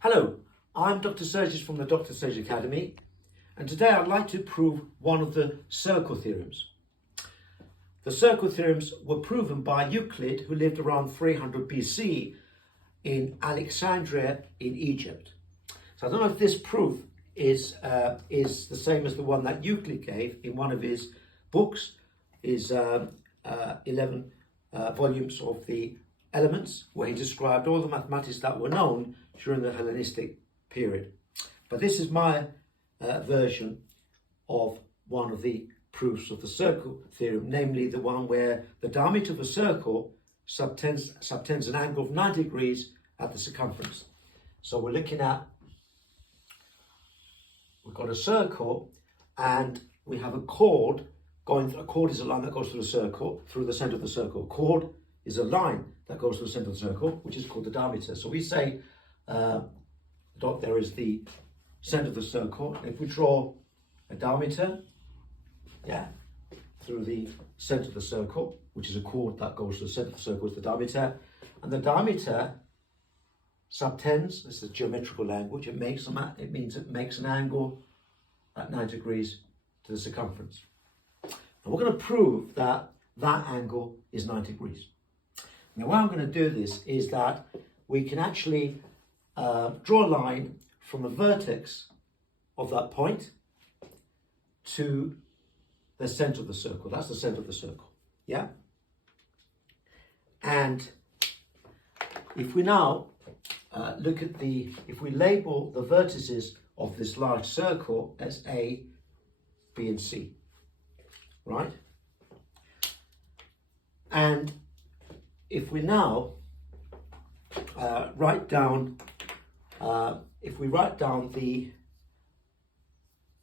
Hello, I'm Dr Sergis from the Dr Sergis Academy, and today I'd like to prove one of the circle theorems. The circle theorems were proven by Euclid, who lived around 300 BC in Alexandria in Egypt. So I don't know if this proof is the same as the one that Euclid gave in one of his books, his 11 volumes of the Elements, where he described all the mathematics that were known during the Hellenistic period. But this is my version of one of the proofs of the circle theorem, namely the one where the diameter of a circle subtends an angle of 90 degrees at the circumference. So we're looking at, we've got a circle and we have a chord going through. A chord is a line that goes through the circle, through the center of the circle. A chord is a line that goes through the center of the circle, which is called the diameter. So we say dot there is the center of the circle. If we draw a diameter, through the center of the circle, which is a chord that goes to the center of the circle, is the diameter, and the diameter subtends. This is geometrical language. It means it makes an angle at 90 degrees to the circumference. And we're going to prove that that angle is 90 degrees. Now, why I'm going to do this is that we can actually draw a line from the vertex of that point to the center of the circle. That's the center of the circle, yeah? And if we now look at if we label the vertices of this large circle as A, B, and C, right? And if we now write down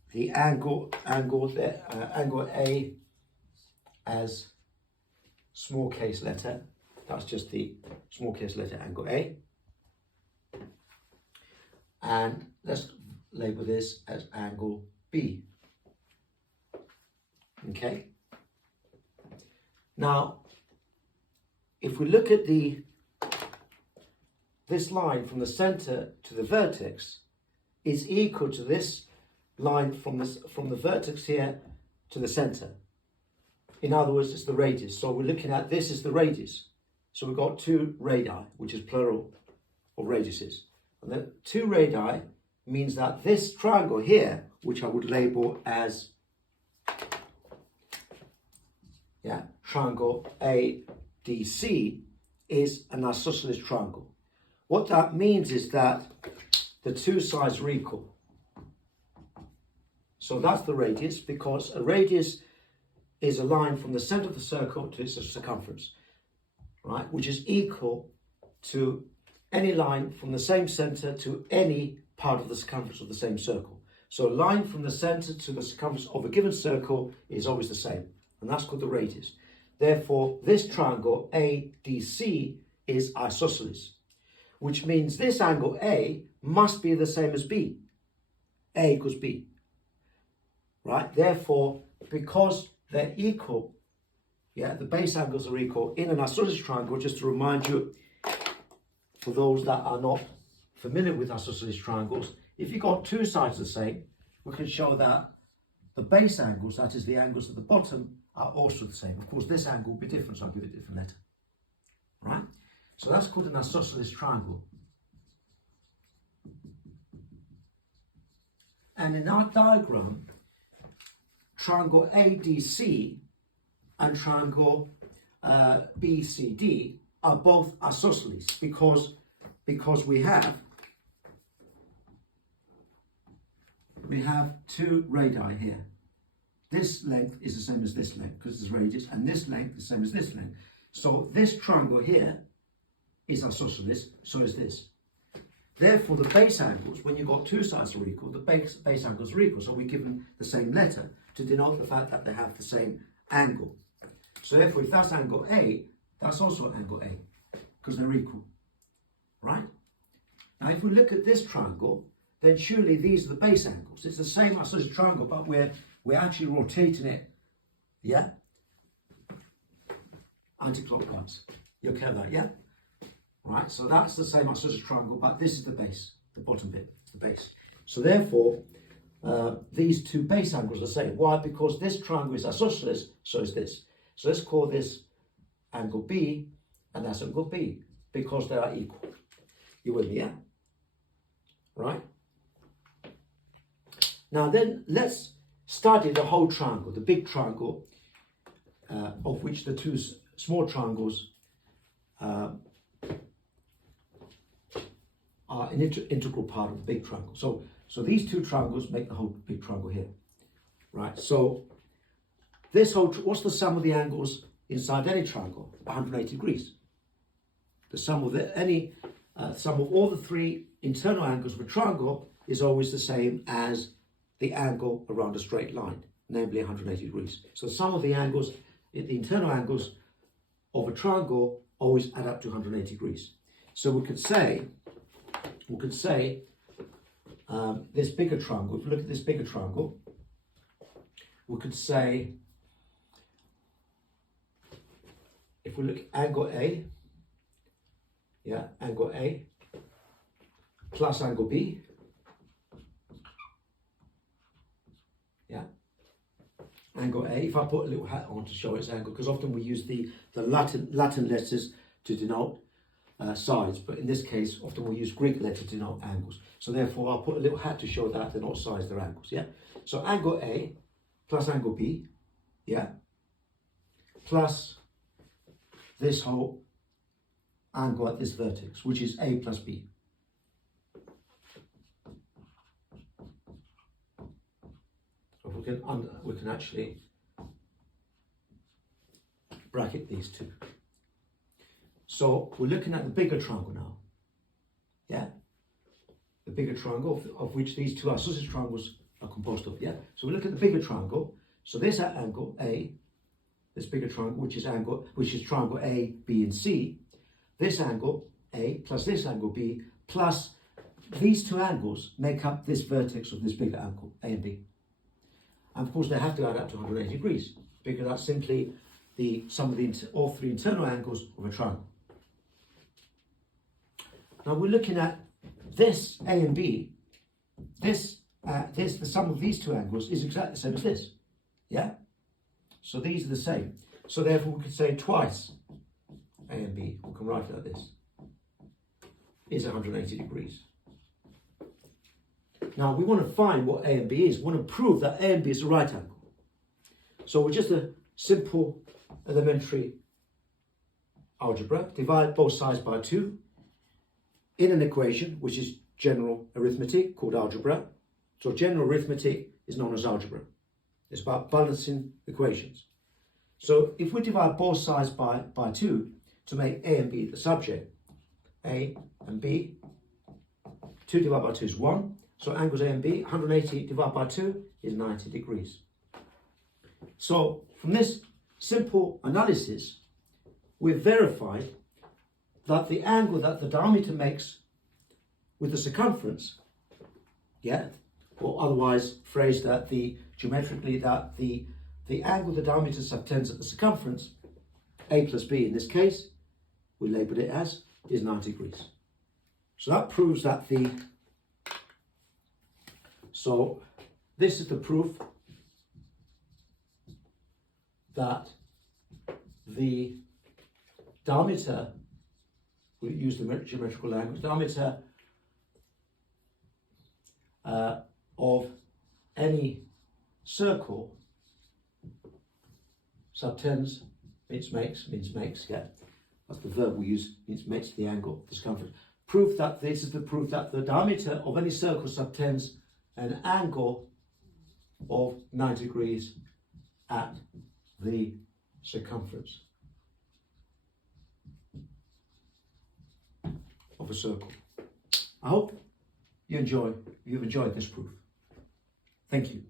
the angle A as small case letter, that's just the small case letter angle A, and let's label this as angle B. Okay. Now, if we look at this line from the center to the vertex is equal to this line from the vertex here to the center. In other words, it's the radius. So we're looking at this is the radius. So we've got two radii, which is plural of radiuses. And the two radii means that this triangle here, which I would label as triangle ADC, is an isosceles triangle. What that means is that the two sides are equal. So that's the radius, because a radius is a line from the center of the circle to its circumference, right? Which is equal to any line from the same center to any part of the circumference of the same circle. So a line from the center to the circumference of a given circle is always the same, and that's called the radius. Therefore, this triangle ADC is isosceles, which means this angle A must be the same as B. A equals B, right? Therefore, because they're equal, the base angles are equal in an isosceles triangle. Just to remind you, for those that are not familiar with isosceles triangles, if you've got two sides the same, we can show that the base angles, that is the angles at the bottom, are also the same. Of course, this angle will be different, so I'll give it a different letter, right? So that's called an isosceles triangle. And in our diagram, triangle ADC and triangle BCD are both isosceles because we have two radii here. This length is the same as this length because it's radius, and this length is the same as this length. So this triangle here is isosceles, so is this. Therefore, the base angles, when you've got two sides are equal, the base angles are equal. So we give them the same letter to denote the fact that they have the same angle. So therefore, if that's angle A, that's also angle A, because they're equal, right? Now, if we look at this triangle, then surely these are the base angles. It's the same isosceles triangle, but we're actually rotating it, anti-clockwise. You okay with that, yeah? Right, so that's the same isosceles triangle, but this is the base. the bottom bit, the base. So therefore, these two base angles are the same. Why? Because this triangle is isosceles, so is this. So let's call this angle B, and that's angle B, because they are equal. You with me, yeah? Right? Now then, let's study the whole triangle, the big triangle, of which the two small triangles are an integral part of the big triangle. So these two triangles make the whole big triangle here, right? So this whole, what's the sum of the angles inside any triangle? 180 degrees. The sum of sum of all the three internal angles of a triangle is always the same as the angle around a straight line, namely 180 degrees. So the sum of the angles, the internal angles of a triangle always add up to 180 degrees. So we could say this bigger triangle, if we look at this bigger triangle, we could say, if we look at angle A, yeah, angle A plus angle B, yeah, angle A, if I put a little hat on to show its angle, because often we use the Latin letters to denote sides, but in this case, often we use Greek letters to denote angles. So therefore, I'll put a little hat to show that they're not sides, they're angles, yeah? So angle A plus angle B, yeah, plus this whole angle at this vertex, which is A plus B. So we can actually bracket these two. So we're looking at the bigger triangle now, yeah? The bigger triangle of which these two isosceles triangles are composed of, yeah? So we look at the bigger triangle. So this angle A, this bigger triangle, which is triangle A, B, and C. This angle A plus this angle B plus these two angles make up this vertex of this bigger angle, A and B. And of course, they have to add up to 180 degrees because that's simply the sum of all three internal angles of a triangle. Now we're looking at this A and B. The sum of these two angles is exactly the same as this, yeah? So these are the same. So therefore, we could say twice A and B. We can write it like this. Is 180 degrees. Now we want to find what A and B is. We want to prove that A and B is a right angle. So with just a simple elementary algebra, divide both sides by 2 in an equation, which is general arithmetic called algebra. So general arithmetic is known as algebra. It's about balancing equations. So if we divide both sides by 2 to make A and B the subject, A and B, 2 divided by 2 is 1. So angles A and B, 180 divided by 2 is 90 degrees. So from this simple analysis, we've verified that the angle that the diameter makes with the circumference, yeah, or otherwise phrased that geometrically that the angle the diameter subtends at the circumference, A plus B in this case, we labelled it as, is 90 degrees. So that proves that so this is the proof that the diameter, we use the geometrical language, diameter of any circle subtends, means makes, yeah. That's the verb we use, means makes the angle, the circumference. Proof that this is the proof that the diameter of any circle subtends an angle of 90 degrees at the circumference of a circle. I hope you've enjoyed this proof. Thank you.